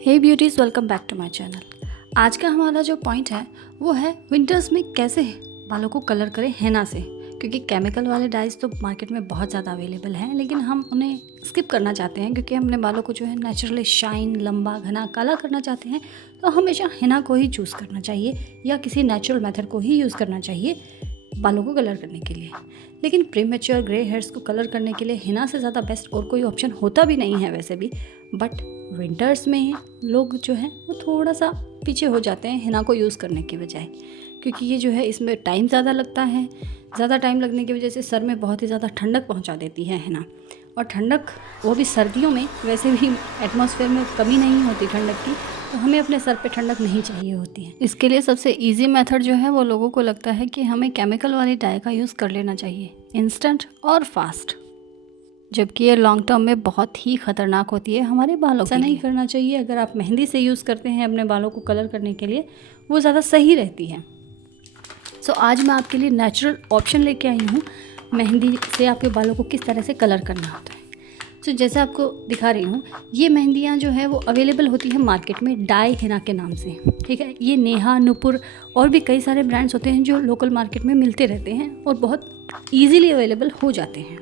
Hey beauties, welcome back to my channel. आज का हमारा जो पॉइंट है वो है विंटर्स में कैसे बालों को कलर करें हेना से, क्योंकि केमिकल वाले डाइज तो मार्केट में बहुत ज़्यादा अवेलेबल हैं, लेकिन हम उन्हें स्किप करना चाहते हैं क्योंकि हमने बालों को जो है नेचुरली शाइन, लंबा, घना, काला करना चाहते हैं। तो हमेशा हेना को ही चूज़ करना चाहिए या किसी नेचुरल मेथड को ही यूज़ करना चाहिए बालों को कलर करने के लिए। लेकिन प्रीमेच्योर ग्रे हेयर्स को कलर करने के लिए हेना से ज़्यादा बेस्ट और कोई ऑप्शन होता भी नहीं है वैसे भी, बट विंटर्स में लोग जो है वो थोड़ा सा पीछे हो जाते हैं हेना को यूज़ करने की बजाय, क्योंकि ये जो है इसमें टाइम ज़्यादा लगता है। ज़्यादा टाइम लगने की वजह से सर में बहुत ही ज़्यादा ठंडक पहुंचा देती है हेना, और ठंडक वो भी सर्दियों में, वैसे भी एटमॉस्फेयर में कमी नहीं होती ठंडक की, तो हमें अपने सर पे ठंडक नहीं चाहिए होती है। इसके लिए सबसे इजी मेथड जो है वो लोगों को लगता है कि हमें केमिकल वाली डाई का यूज़ कर लेना चाहिए, इंस्टेंट और फास्ट, जबकि ये लॉन्ग टर्म में बहुत ही ख़तरनाक होती है हमारे बालों के लिए। ऐसा नहीं करना चाहिए। अगर आप मेहंदी से यूज़ करते हैं अपने बालों को कलर करने के लिए, वो ज़्यादा सही रहती है। सो आज मैं आपके लिए नेचुरल ऑप्शन लेके आई हूँ मेहंदी से आपके बालों को किस तरह से कलर करना होता है। सो जैसे आपको दिखा रही हूँ, ये मेहंदियाँ जो है वो अवेलेबल होती हैं मार्केट में डाई हेना के नाम से, ठीक है। ये नेहा, नुपुर और भी कई सारे ब्रांड्स होते हैं जो लोकल मार्केट में मिलते रहते हैं और बहुत ईजीली अवेलेबल हो जाते हैं।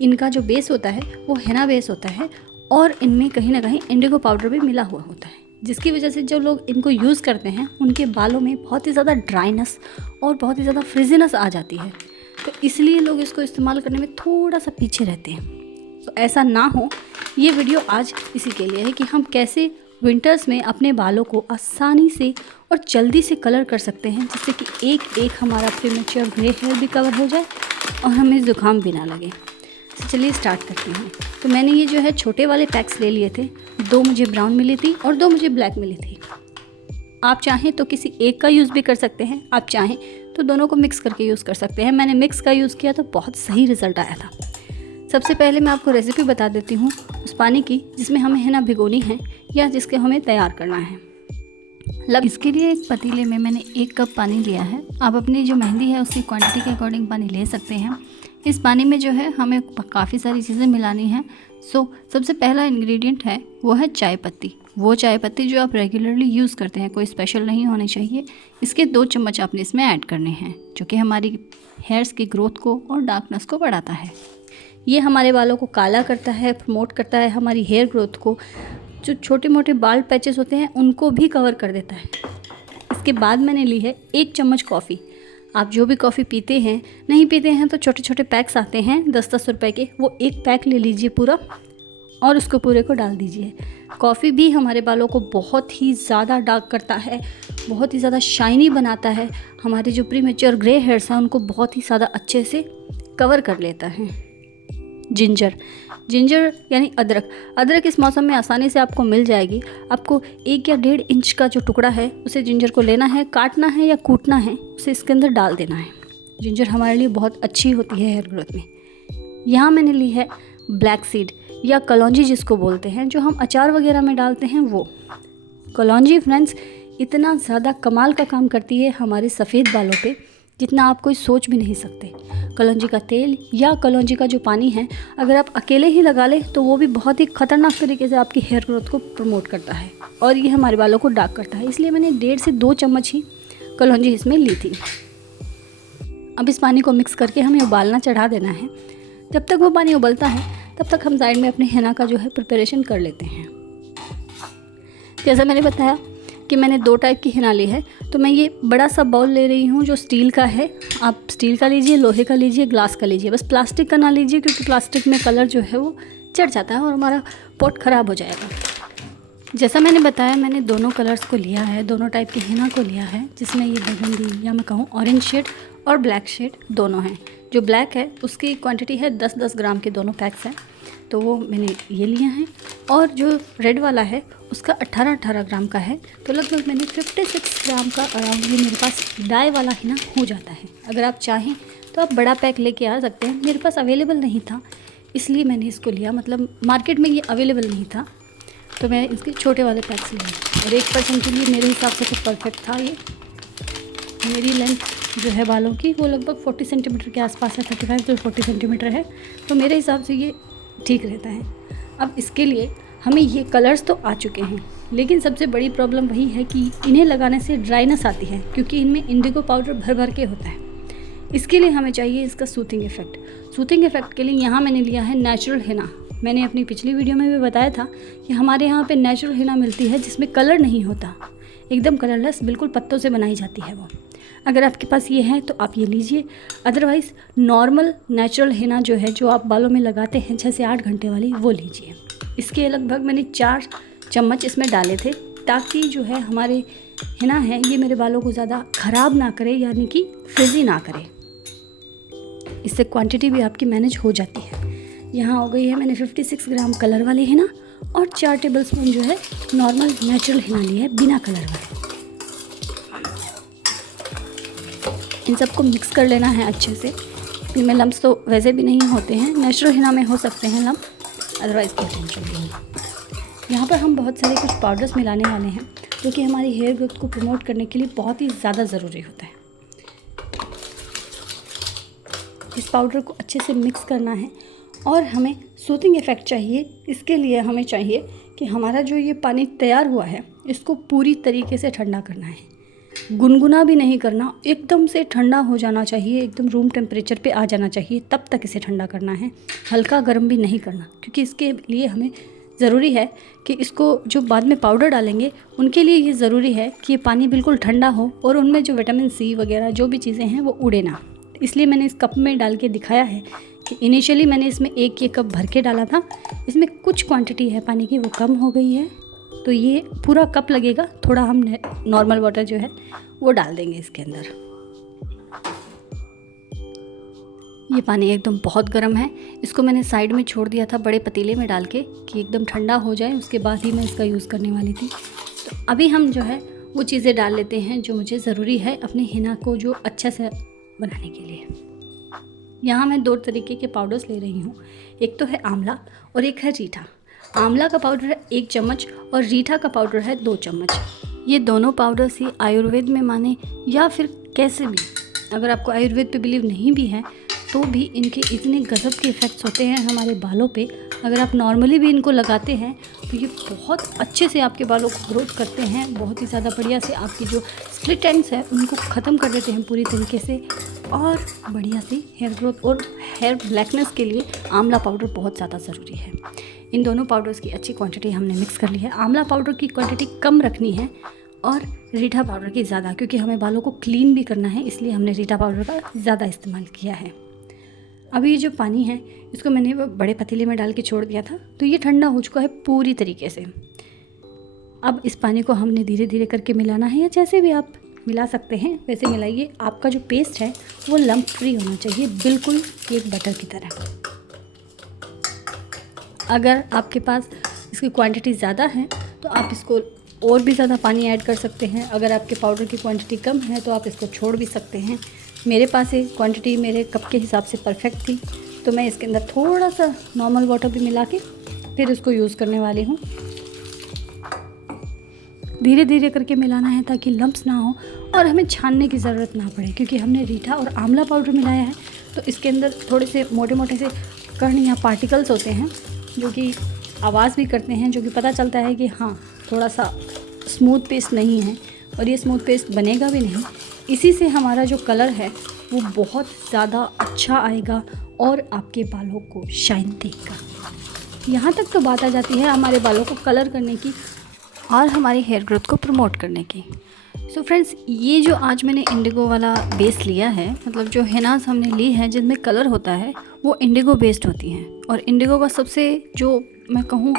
इनका जो बेस होता है वो हेना बेस होता है, और इनमें कहीं ना कहीं इंडिगो पाउडर भी मिला हुआ होता है, जिसकी वजह से जो लोग इनको यूज़ करते हैं उनके बालों में बहुत ही ज़्यादा ड्राइनेस और बहुत ही ज़्यादा फ्रिजीनेस आ जाती है। तो इसलिए लोग इसको इस्तेमाल करने में थोड़ा सा पीछे रहते हैं। तो ऐसा ना हो, ये वीडियो आज इसी के लिए है कि हम कैसे विंटर्स में अपने बालों को आसानी से और जल्दी से कलर कर सकते हैं, जिससे कि एक एक हमारा प्रीमेच्योर ग्रे हेयर भी कवर हो जाए और हमें ज़ुकाम भी ना लगे। तो चलिए स्टार्ट करते हैं। तो मैंने ये जो है छोटे वाले पैक्स ले लिए थे। 2 मुझे ब्राउन मिली थी और 2 मुझे ब्लैक मिली थी। आप चाहें तो किसी एक का यूज़ भी कर सकते हैं, आप चाहें तो दोनों को मिक्स करके यूज़ कर सकते हैं। मैंने मिक्स का यूज़ किया तो बहुत सही रिज़ल्ट आया था। सबसे पहले मैं आपको रेसिपी बता देती हूँ उस पानी की जिसमें हमें हेना भिगोनी है या जिसके हमें तैयार करना है। इसके लिए एक पतीले में मैंने 1 कप पानी लिया है। आप अपनी जो मेहंदी है उसकी क्वांटिटी के अकॉर्डिंग पानी ले सकते हैं। इस पानी में जो है हमें काफ़ी सारी चीज़ें मिलानी हैं। सबसे पहला इंग्रेडिएंट है वो है चाय पत्ती। वो चाय पत्ती जो आप रेगुलरली यूज़ करते हैं, कोई स्पेशल नहीं होनी चाहिए। इसके 2 चम्मच आपने इसमें ऐड करने हैं, जो कि हमारी हेयर्स की ग्रोथ को और डार्कनेस को बढ़ाता है। ये हमारे बालों को काला करता है, प्रमोट करता है हमारी हेयर ग्रोथ को। जो छोटे मोटे बाल पैचेस होते हैं उनको भी कवर कर देता है। इसके बाद मैंने ली है 1 चम्मच कॉफ़ी। आप जो भी कॉफ़ी पीते हैं, नहीं पीते हैं तो छोटे छोटे पैक्स आते हैं 10-10 रुपए के, वो 1 पैक ले लीजिए पूरा और उसको पूरे को डाल दीजिए। कॉफ़ी भी हमारे बालों को बहुत ही ज़्यादा डार्क करता है, बहुत ही ज़्यादा शाइनी बनाता है। हमारे जो प्रीमेच्योर ग्रे हेयर्स हैं उनको बहुत ही ज़्यादा अच्छे से कवर कर लेता है। जिंजर यानी अदरक इस मौसम में आसानी से आपको मिल जाएगी। आपको 1 या 1.5 इंच का जो टुकड़ा है उसे जिंजर को लेना है, काटना है या कूटना है, उसे इसके अंदर डाल देना है। जिंजर हमारे लिए बहुत अच्छी होती है हेयर ग्रोथ में। यहाँ मैंने ली है ब्लैक सीड या कलौंजी जिसको बोलते हैं, जो हम अचार वगैरह में डालते हैं वो। कलौंजी फ्रेंड्स इतना ज़्यादा कमाल का काम करती है हमारे सफ़ेद बालों पे, जितना आप कोई सोच भी नहीं सकते। कलौंजी का तेल या कलौंजी का जो पानी है, अगर आप अकेले ही लगा लें तो वो भी बहुत ही ख़तरनाक तरीके से आपकी हेयर ग्रोथ को प्रमोट करता है और ये हमारे बालों को डार्क करता है। इसलिए मैंने 1.5 से 2 चम्मच ही कलौंजी इसमें ली थी। अब इस पानी को मिक्स करके हमें उबालना चढ़ा देना है। जब तक वो पानी उबलता है तब तक हम साइड में अपने हेना का जो है प्रिपरेशन कर लेते हैं। जैसा मैंने बताया कि मैंने 2 टाइप की हेना ली है, तो मैं ये बड़ा सा बाउल ले रही हूँ जो स्टील का है। आप स्टील का लीजिए, लोहे का लीजिए, ग्लास का लीजिए, बस प्लास्टिक का ना लीजिए, क्योंकि प्लास्टिक में कलर जो है वो चढ़ जाता है और हमारा पॉट ख़राब हो जाएगा। जैसा मैंने बताया, मैंने दोनों कलर्स को लिया है, दोनों टाइप की हेना को लिया है, जिसमें ये बर्गंडी या मैं कहूँ ऑरेंज शेड और ब्लैक शेड दोनों हैं। जो ब्लैक है उसकी क्वांटिटी है 10-10 ग्राम के दोनों पैक्स हैं, तो वो मैंने ये लिया है। और जो रेड वाला है उसका 18-18 ग्राम का है, तो लगभग मैंने 56 ग्राम का अराउंड ये मेरे पास डाई वाला हेना हो जाता है। अगर आप चाहें तो आप बड़ा पैक लेके आ सकते हैं। मेरे पास अवेलेबल नहीं था इसलिए मैंने इसको लिया, मतलब मार्केट में ये अवेलेबल नहीं था, तो मैं इसके छोटे वाले पैक्स लिए। और 1 पर्सन के लिए मेरे हिसाब से तो परफेक्ट था ये। मेरी लेंथ जो है बालों की वो लगभग 40 सेंटीमीटर के आसपास है, 35 से 40 सेंटीमीटर है, तो मेरे हिसाब से ये ठीक रहता है। अब इसके लिए हमें ये कलर्स तो आ चुके हैं, लेकिन सबसे बड़ी प्रॉब्लम वही है कि इन्हें लगाने से ड्राइनेस आती है, क्योंकि इनमें इंडिगो पाउडर भर भर के होता है। इसके लिए हमें चाहिए इसका सूथिंग इफ़ेक्ट। सूथिंग इफ़ेक्ट के लिए यहाँ मैंने लिया है नेचुरल हिना। मैंने अपनी पिछली वीडियो में भी बताया था कि हमारे यहाँ पे नेचुरल हिना मिलती है जिसमें कलर नहीं होता, एकदम कलरलेस, बिल्कुल पत्तों से बनाई जाती है वो। अगर आपके पास ये है तो आप ये लीजिए, अदरवाइज़ नॉर्मल नेचुरल हिना जो है, जो आप बालों में लगाते हैं 6 से 8 घंटे वाली, वो लीजिए। इसके लगभग मैंने 4 चम्मच इसमें डाले थे, ताकि जो है हमारे हिना है ये मेरे बालों को ज़्यादा ख़राब ना करे, यानी कि फ्रिजी ना करे। इससे क्वांटिटी भी आपकी मैनेज हो जाती है। यहाँ हो गई है मैंने 56 ग्राम कलर वाले हिना और 4 टेबलस्पून जो है नॉर्मल नेचुरल हिना लिया है बिना कलर वाले। इन सबको मिक्स कर लेना है अच्छे से। इनमें लम्ब्स तो वैसे भी नहीं होते हैं, नेचुरल हिना में हो सकते हैं लम्ब, अदरवाइज़ कोई टेंशन नहीं। यहाँ पर हम बहुत सारे कुछ पाउडर्स मिलाने वाले हैं जो कि हमारी हेयर ग्रोथ को प्रमोट करने के लिए बहुत ही ज़्यादा ज़रूरी होता है। इस पाउडर को अच्छे से मिक्स करना है और हमें सूथिंग इफ़ेक्ट चाहिए। इसके लिए हमें चाहिए कि हमारा जो ये पानी तैयार हुआ है इसको पूरी तरीके से ठंडा करना है। गुनगुना भी नहीं करना, एकदम से ठंडा हो जाना चाहिए, एकदम रूम टेम्परेचर पे आ जाना चाहिए, तब तक इसे ठंडा करना है। हल्का गर्म भी नहीं करना, क्योंकि इसके लिए हमें ज़रूरी है कि इसको जो बाद में पाउडर डालेंगे उनके लिए ये ज़रूरी है कि ये पानी बिल्कुल ठंडा हो और उनमें जो विटामिन सी वगैरह जो भी चीज़ें हैं वो उड़े ना। इसलिए मैंने इस कप में डाल के दिखाया है कि इनिशियली मैंने इसमें 1 कप भर के डाला था। इसमें कुछ क्वांटिटी है पानी की वो कम हो गई है, तो ये पूरा कप लगेगा। थोड़ा हम नॉर्मल वाटर जो है वो डाल देंगे इसके अंदर। ये पानी एकदम बहुत गर्म है, इसको मैंने साइड में छोड़ दिया था बड़े पतीले में डाल के कि एकदम ठंडा हो जाए, उसके बाद ही मैं इसका यूज़ करने वाली थी। तो अभी हम जो है वो चीज़ें डाल लेते हैं जो मुझे ज़रूरी है अपने हिना को जो अच्छे से बनाने के लिए। यहाँ मैं 2 तरीके के पाउडर्स ले रही हूँ, एक तो है आंवला और एक है रीठा। आंवला का पाउडर है 1 चम्मच और रीठा का पाउडर है 2 चम्मच। ये दोनों पाउडर्स ही आयुर्वेद में माने या फिर कैसे भी, अगर आपको आयुर्वेद पे बिलीव नहीं भी है तो भी इनके इतने गजब के इफ़ेक्ट्स होते हैं हमारे बालों पे। अगर आप नॉर्मली भी इनको लगाते हैं तो ये बहुत अच्छे से आपके बालों को ग्रोथ करते हैं, बहुत ही ज़्यादा बढ़िया से आपकी जो स्प्लिट एंड्स है उनको ख़त्म कर देते हैं पूरी तरीके से, और बढ़िया सी हेयर ग्रोथ और हेयर ब्लैकनेस के लिए आंवला पाउडर बहुत ज़्यादा ज़रूरी है। इन दोनों पाउडर्स की अच्छी क्वांटिटी हमने मिक्स कर ली है। आंवला पाउडर की क्वांटिटी कम रखनी है और रीठा पाउडर की ज़्यादा, क्योंकि हमें बालों को क्लीन भी करना है, इसलिए हमने रीठा पाउडर का ज़्यादा इस्तेमाल किया है। अभी ये जो पानी है इसको मैंने बड़े पतीले में डाल के छोड़ दिया था, तो ये ठंडा हो चुका है पूरी तरीके से। अब इस पानी को हमने धीरे धीरे करके मिलाना है, या जैसे भी आप मिला सकते हैं वैसे मिलाइए। आपका जो पेस्ट है वो लम्प फ्री होना चाहिए, बिल्कुल एक बटर की तरह। अगर आपके पास इसकी क्वांटिटी ज़्यादा है तो आप इसको और भी ज़्यादा पानी ऐड कर सकते हैं। अगर आपके पाउडर की क्वांटिटी कम है तो आप इसको छोड़ भी सकते हैं। मेरे पास ये क्वांटिटी मेरे कप के हिसाब से परफेक्ट थी, तो मैं इसके अंदर थोड़ा सा नॉर्मल वाटर भी मिला के फिर इसको यूज़ करने वाली हूँ। धीरे धीरे करके मिलाना है ताकि लम्प्स ना हो और हमें छानने की ज़रूरत ना पड़े, क्योंकि हमने रीठा और आंवला पाउडर मिलाया है तो इसके अंदर थोड़े से मोटे मोटे से कण या पार्टिकल्स होते हैं जो कि आवाज़ भी करते हैं, जो कि पता चलता है कि हाँ थोड़ा सा स्मूथ पेस्ट नहीं है, और ये स्मूथ पेस्ट बनेगा भी नहीं। इसी से हमारा जो कलर है वो बहुत ज़्यादा अच्छा आएगा और आपके बालों को शाइन देगा। यहाँ तक तो बात आ जाती है हमारे बालों को कलर करने की और हमारी हेयर ग्रोथ को प्रमोट करने की। सो फ्रेंड्स, ये जो आज मैंने इंडिगो वाला बेस लिया है, मतलब जो हेनास हमने ली है जिनमें कलर होता है वो इंडिगो बेस्ड होती हैं। और इंडिगो का सबसे जो मैं कहूँ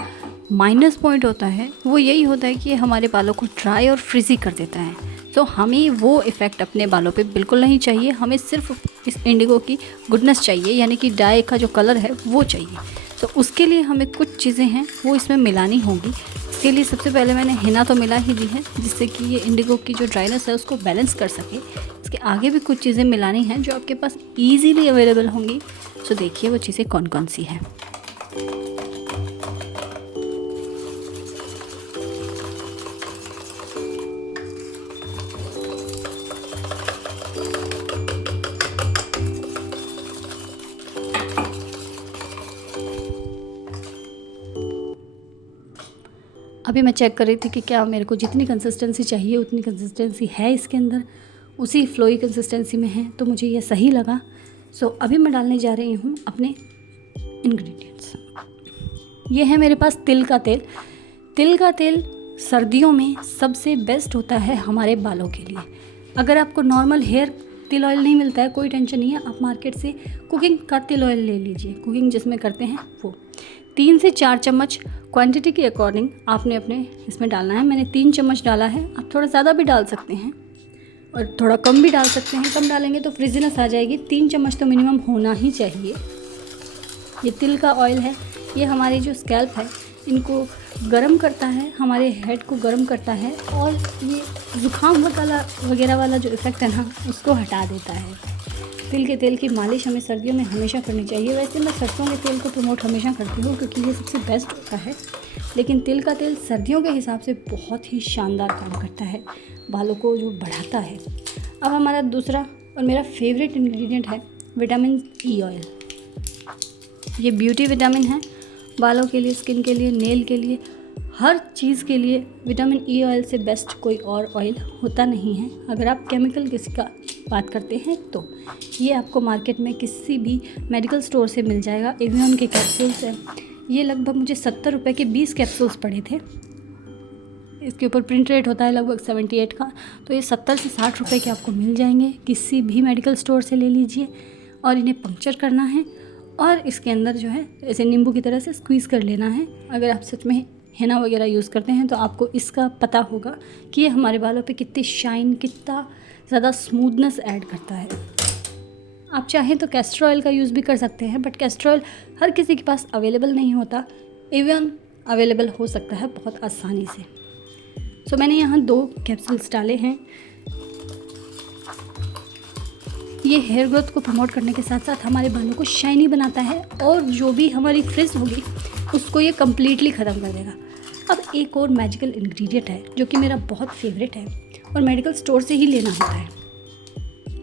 माइनस पॉइंट होता है वो यही होता है कि हमारे बालों को ड्राई और फ्रिजी कर देता है। तो हमें वो इफ़ेक्ट अपने बालों पे बिल्कुल नहीं चाहिए, हमें सिर्फ इस इंडिगो की गुडनेस चाहिए, यानी कि डाई का जो कलर है वो चाहिए। तो उसके लिए हमें कुछ चीज़ें हैं वो इसमें मिलानी होगी। इसके लिए सबसे पहले मैंने हिना तो मिला ही दी है, जिससे कि ये इंडिगो की जो ड्राइनेस है उसको बैलेंस कर सके। इसके आगे भी कुछ चीज़ें मिलानी हैं जो आपके पास ईजीली अवेलेबल होंगी। सो देखिए वो चीज़ें कौन कौन सी हैं। अभी मैं चेक कर रही थी कि क्या मेरे को जितनी कंसिस्टेंसी चाहिए उतनी कंसिस्टेंसी है इसके अंदर, उसी फ्लोई कंसिस्टेंसी में है, तो मुझे ये सही लगा। सो अभी मैं डालने जा रही हूँ अपने इंग्रेडिएंट्स। ये है मेरे पास तिल का तेल। तिल का तेल सर्दियों में सबसे बेस्ट होता है हमारे बालों के लिए। अगर आपको नॉर्मल हेयर तिल ऑयल नहीं मिलता है, कोई टेंशन नहीं है, आप मार्केट से कुकिंग का तिल ऑयल ले लीजिए, कुकिंग जिसमें करते हैं वो। 3 से 4 चम्मच क्वांटिटी के अकॉर्डिंग आपने अपने इसमें डालना है। मैंने 3 चम्मच डाला है, आप थोड़ा ज़्यादा भी डाल सकते हैं और थोड़ा कम भी डाल सकते हैं। कम डालेंगे तो फ्रिजीनेस आ जाएगी। 3 चम्मच तो मिनिमम होना ही चाहिए। ये तिल का ऑयल है, ये हमारी जो स्कैल्प है इनको गर्म करता है, हमारे हेड को गर्म करता है और ये ज़ुकाम वगैरह वाला जो इफ़ेक्ट है ना उसको हटा देता है। तिल के तेल की मालिश हमें सर्दियों में हमेशा करनी चाहिए। वैसे मैं सरसों के तेल को प्रमोट हमेशा करती हूँ क्योंकि ये सबसे बेस्ट होता है, लेकिन तिल का तेल सर्दियों के हिसाब से बहुत ही शानदार काम करता है, बालों को जो बढ़ाता है। अब हमारा दूसरा और मेरा फेवरेट इंग्रेडिएंट है विटामिन ई ऑयल। ये ब्यूटी विटामिन है, बालों के लिए, स्किन के लिए, नेल के लिए, हर चीज़ के लिए विटामिन ई ऑयल से बेस्ट कोई और ऑयल होता नहीं है। अगर आप केमिकल किसी का बात करते हैं तो ये आपको मार्केट में किसी भी मेडिकल स्टोर से मिल जाएगा। एवियन के कैप्सूल्स हैं, ये लगभग मुझे 70 रुपये के 20 कैप्सूल्स पड़े थे। इसके ऊपर प्रिंट रेट होता है लगभग 78 का, तो ये 70 से 60 रुपये के आपको मिल जाएंगे। किसी भी मेडिकल स्टोर से ले लीजिए और इन्हें पंक्चर करना है और इसके अंदर जो है ऐसे नींबू की तरह से स्क्वीज़ कर लेना है। अगर आप सच में हेना वगैरह यूज़ करते हैं तो आपको इसका पता होगा कि ये हमारे बालों पे कितनी शाइन, कितना ज़्यादा स्मूथनेस ऐड करता है। आप चाहें तो कैस्टर ऑयल का यूज़ भी कर सकते हैं, बट कैस्टर ऑयल हर किसी के पास अवेलेबल नहीं होता। एवियन अवेलेबल हो सकता है बहुत आसानी से। सो मैंने यहाँ 2 कैप्सूल्स डाले हैं। ये हेयर ग्रोथ को प्रमोट करने के साथ साथ हमारे बालों को शाइनी बनाता है और जो भी हमारी फ्रिज होगी उसको ये कम्प्लीटली ख़त्म कर देगा। अब एक और मैजिकल इंग्रेडिएंट है जो कि मेरा बहुत फेवरेट है और मेडिकल स्टोर से ही लेना होता है,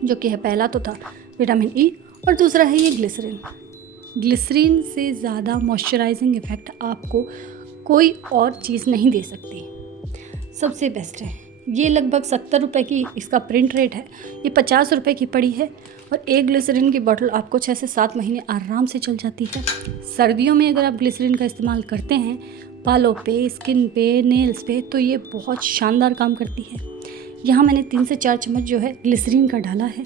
जो कि है, पहला तो था विटामिन ई और दूसरा है ये ग्लिसरीन। ग्लिसरीन से ज़्यादा मॉइस्चराइजिंग इफ़ेक्ट आपको कोई और चीज़ नहीं दे सकती, सबसे बेस्ट है। ये लगभग 70 रुपये की इसका प्रिंट रेट है, ये 50 रुपये की पड़ी है और एक ग्लिसरीन की बोतल आपको 6 से 7 महीने आराम से चल जाती है। सर्दियों में अगर आप ग्लिसरीन का इस्तेमाल करते हैं बालों पे, स्किन पे, नेल्स पे, तो ये बहुत शानदार काम करती है। यहाँ मैंने 3 से 4 चम्मच जो है ग्लिसरीन का डाला है।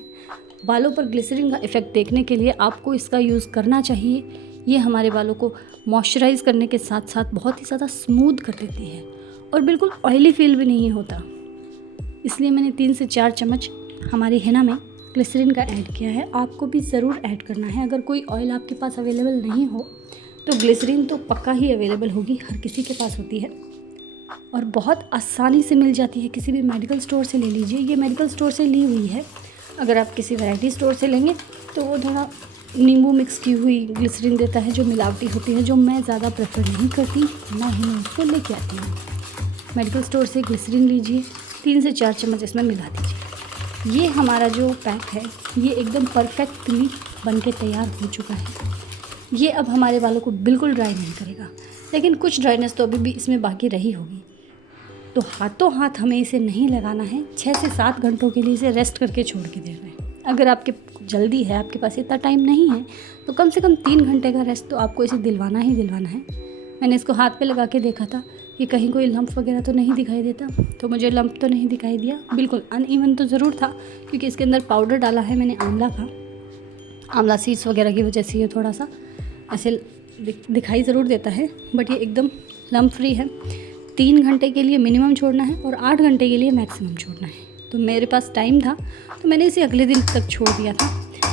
बालों पर ग्लिसरीन का इफ़ेक्ट देखने के लिए आपको इसका यूज़ करना चाहिए। ये हमारे बालों को मॉइस्चराइज़ करने के साथ साथ बहुत ही ज़्यादा स्मूथ कर देती है और बिल्कुल ऑयली फील भी नहीं होता। इसलिए मैंने 3 से 4 चम्मच हमारे हेना में ग्लिसरीन का ऐड किया है। आपको भी ज़रूर ऐड करना है। अगर कोई ऑयल आपके पास अवेलेबल नहीं हो तो ग्लिसरीन तो पक्का ही अवेलेबल होगी, हर किसी के पास होती है और बहुत आसानी से मिल जाती है। किसी भी मेडिकल स्टोर से ले लीजिए, ये मेडिकल स्टोर से ली हुई है। अगर आप किसी वैरायटी स्टोर से लेंगे तो वो थोड़ा नींबू मिक्स की हुई ग्लिसरीन देता है जो मिलावटी होती है, जो मैं ज़्यादा प्रेफर नहीं करती, ना ही मैं उसको लेके आती हूँ। मेडिकल स्टोर से ग्लिसरीन लीजिए, 3 से 4 चम्मच इसमें मिला दीजिए। ये हमारा जो पैक है ये एकदम परफेक्टली बन के तैयार हो चुका है। ये अब हमारे बालों को बिल्कुल ड्राई नहीं करेगा, लेकिन कुछ ड्राइनेस तो अभी भी इसमें बाकी रही होगी। तो हाथों हाथ हमें इसे नहीं लगाना है, 6 से 7 घंटों के लिए इसे रेस्ट करके छोड़ के देना है। अगर आपके जल्दी है, आपके पास इतना टाइम नहीं है, तो कम से कम 3 घंटे का रेस्ट तो आपको इसे दिलवाना ही दिलवाना है। मैंने इसको हाथ पे लगा के देखा था कि कहीं कोई लंप वगैरह तो नहीं दिखाई देता, तो मुझे लंप तो नहीं दिखाई दिया। बिल्कुल अनइवन तो ज़रूर था क्योंकि इसके अंदर पाउडर डाला है मैंने आंवला का, आंवला सीड्स वगैरह की वजह से ये थोड़ा सा ऐसे दिखाई ज़रूर देता है, बट ये एकदम लंप फ्री है। 3 घंटे के लिए मिनिमम छोड़ना है और 8 घंटे के लिए मैक्सिमम छोड़ना है। तो मेरे पास टाइम था तो मैंने इसे अगले दिन तक छोड़ दिया था।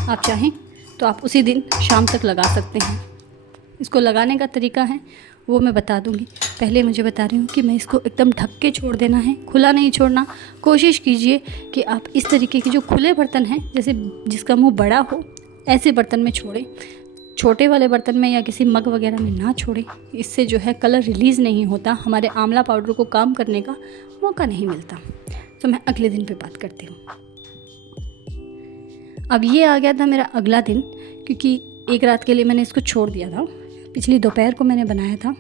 आप चाहें तो आप उसी दिन शाम तक लगा सकते हैं। इसको लगाने का तरीका है वो मैं बता दूंगी। पहले मुझे बता रही हूँ कि मैं इसको एकदम ढक के छोड़ देना है, खुला नहीं छोड़ना। कोशिश कीजिए कि आप इस तरीके के जो खुले बर्तन हैं, जैसे जिसका मुंह बड़ा हो, ऐसे बर्तन में छोड़ें। छोटे वाले बर्तन में या किसी मग वगैरह में ना छोड़ें। इससे जो है कलर रिलीज़ नहीं होता, हमारे आंवला पाउडर को काम करने का मौका नहीं मिलता। तो मैं अगले दिन पे बात करती हूँ। अब ये आ गया था मेरा अगला दिन, क्योंकि एक रात के लिए मैंने इसको छोड़ दिया था। पिछली दोपहर को मैंने बनाया था।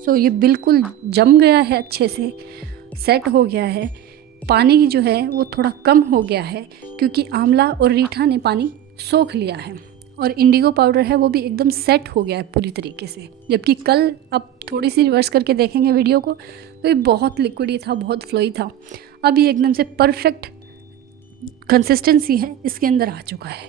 सो ये बिल्कुल जम गया है, अच्छे से सेट हो गया है। पानी जो है वो थोड़ा कम हो गया है क्योंकि आंवला और रीठा ने पानी सोख लिया है, और इंडिगो पाउडर है वो भी एकदम सेट हो गया है पूरी तरीके से। जबकि कल आप थोड़ी सी रिवर्स करके देखेंगे वीडियो को तो ये बहुत लिक्विडी था, बहुत फ्लोई था। अब ये एकदम से परफेक्ट कंसिस्टेंसी है इसके अंदर आ चुका है।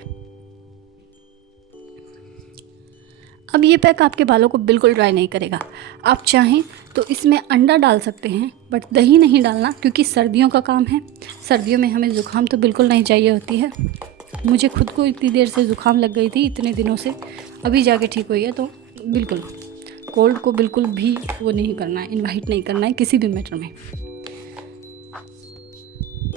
अब ये पैक आपके बालों को बिल्कुल ड्राई नहीं करेगा। आप चाहें तो इसमें अंडा डाल सकते हैं, बट दही नहीं डालना क्योंकि सर्दियों का काम है। सर्दियों में हमें ज़ुकाम तो बिल्कुल नहीं चाहिए होती है। मुझे खुद को इतनी देर से ज़ुकाम लग गई थी, इतने दिनों से, अभी जाके ठीक हुई है। तो बिल्कुल कोल्ड को बिल्कुल भी वो नहीं करना है, इन्वाइट नहीं करना है किसी भी मैटर में।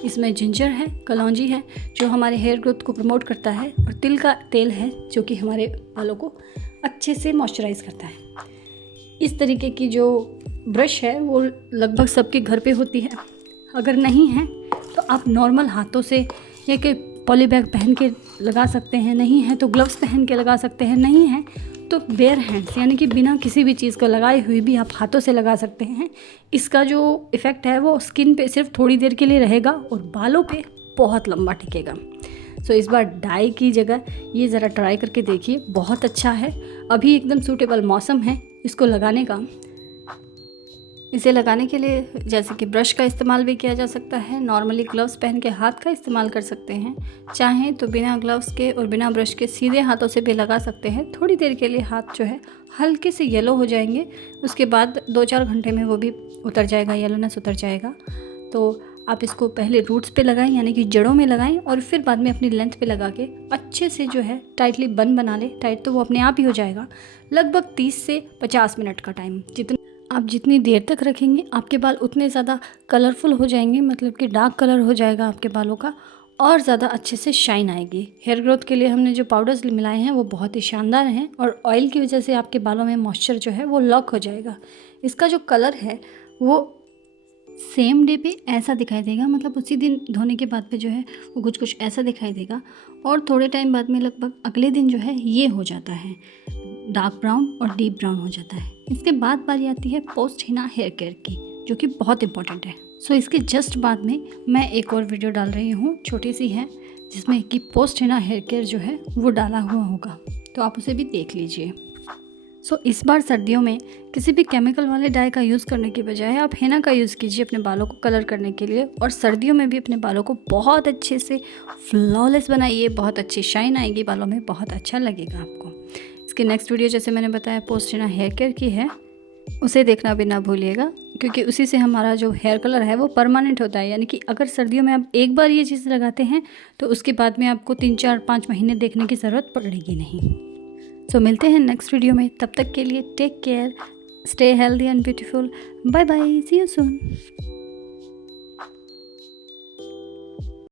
इसमें जिंजर है, कलौंजी है जो हमारे हेयर ग्रोथ को प्रमोट करता है, और तिल का तेल है जो कि हमारे बालों को अच्छे से मॉइस्चराइज करता है। इस तरीके की जो ब्रश है वो लगभग सबके घर पे होती है। अगर नहीं है तो आप नॉर्मल हाथों से या कि पॉली बैग पहन के लगा सकते हैं, नहीं है तो ग्लव्स पहन के लगा सकते हैं, नहीं है तो बेयर हैंड्स यानी कि बिना किसी भी चीज़ को लगाए हुए भी आप हाथों से लगा सकते हैं। इसका जो इफ़ेक्ट है वो स्किन पे सिर्फ थोड़ी देर के लिए रहेगा और बालों पे बहुत लंबा टिकेगा। सो इस बार डाई की जगह ये ज़रा ट्राई करके देखिए, बहुत अच्छा है। अभी एकदम सूटेबल मौसम है इसको लगाने का। इसे लगाने के लिए जैसे कि ब्रश का इस्तेमाल भी किया जा सकता है, नॉर्मली ग्लव्स पहन के हाथ का इस्तेमाल कर सकते हैं, चाहें तो बिना ग्लव्स के और बिना ब्रश के सीधे हाथों से भी लगा सकते हैं। थोड़ी देर के लिए हाथ जो है हल्के से येलो हो जाएंगे, उसके बाद 2-4 घंटे में वो भी उतर जाएगा, येलोनेस उतर जाएगा। तो आप इसको पहले रूट्स पे लगाएं यानी कि जड़ों में लगाएं, और फिर बाद में अपनी लेंथ पे लगा के अच्छे से जो है टाइटली बन बना ले। टाइट तो वो अपने आप ही हो जाएगा। लगभग 30 से 50 मिनट का टाइम, आप जितनी देर तक रखेंगे आपके बाल उतने ज़्यादा कलरफुल हो जाएंगे, मतलब कि डार्क कलर हो जाएगा आपके बालों का, और ज़्यादा अच्छे से शाइन आएगी। हेयर ग्रोथ के लिए हमने जो पाउडर्स मिलाए हैं वो बहुत ही शानदार हैं, और ऑयल की वजह से आपके बालों में मॉइस्चर जो है वो लॉक हो जाएगा। इसका जो कलर है वो सेम डे पे ऐसा दिखाई देगा, मतलब उसी दिन धोने के बाद पे जो है वो कुछ कुछ ऐसा दिखाई देगा, और थोड़े टाइम बाद में लगभग अगले दिन जो है ये हो जाता है डार्क ब्राउन और डीप ब्राउन हो जाता है। इसके बाद बारी आती है पोस्ट हिना हेयर केयर की, जो कि बहुत इंपॉर्टेंट है। सो इसके जस्ट बाद में मैं एक और वीडियो डाल रही हूँ, छोटी सी है, जिसमें कि पोस्ट हिना हेयर केयर जो है वो डाला हुआ होगा, तो आप उसे भी देख लीजिए। सो इस बार सर्दियों में किसी भी केमिकल वाले डाई का यूज़ करने की बजाय आप हेना का यूज़ कीजिए अपने बालों को कलर करने के लिए, और सर्दियों में भी अपने बालों को बहुत अच्छे से फ्लॉलेस बनाइए, बहुत अच्छी शाइन आएगी बालों में, बहुत अच्छा लगेगा आपको। इसके नेक्स्ट वीडियो जैसे मैंने बताया पोस्ट हिना हेयर केयर की है, उसे देखना भी ना भूलिएगा, क्योंकि उसी से हमारा जो हेयर कलर है वो परमानेंट होता है। यानी कि अगर सर्दियों में आप एक बार ये चीज़ लगाते हैं तो उसके बाद में आपको 3-4-5 महीने देखने की ज़रूरत पड़ेगी नहीं। सो मिलते हैं नेक्स्ट वीडियो में, तब तक के लिए take care, stay healthy and beautiful, bye bye, see you soon.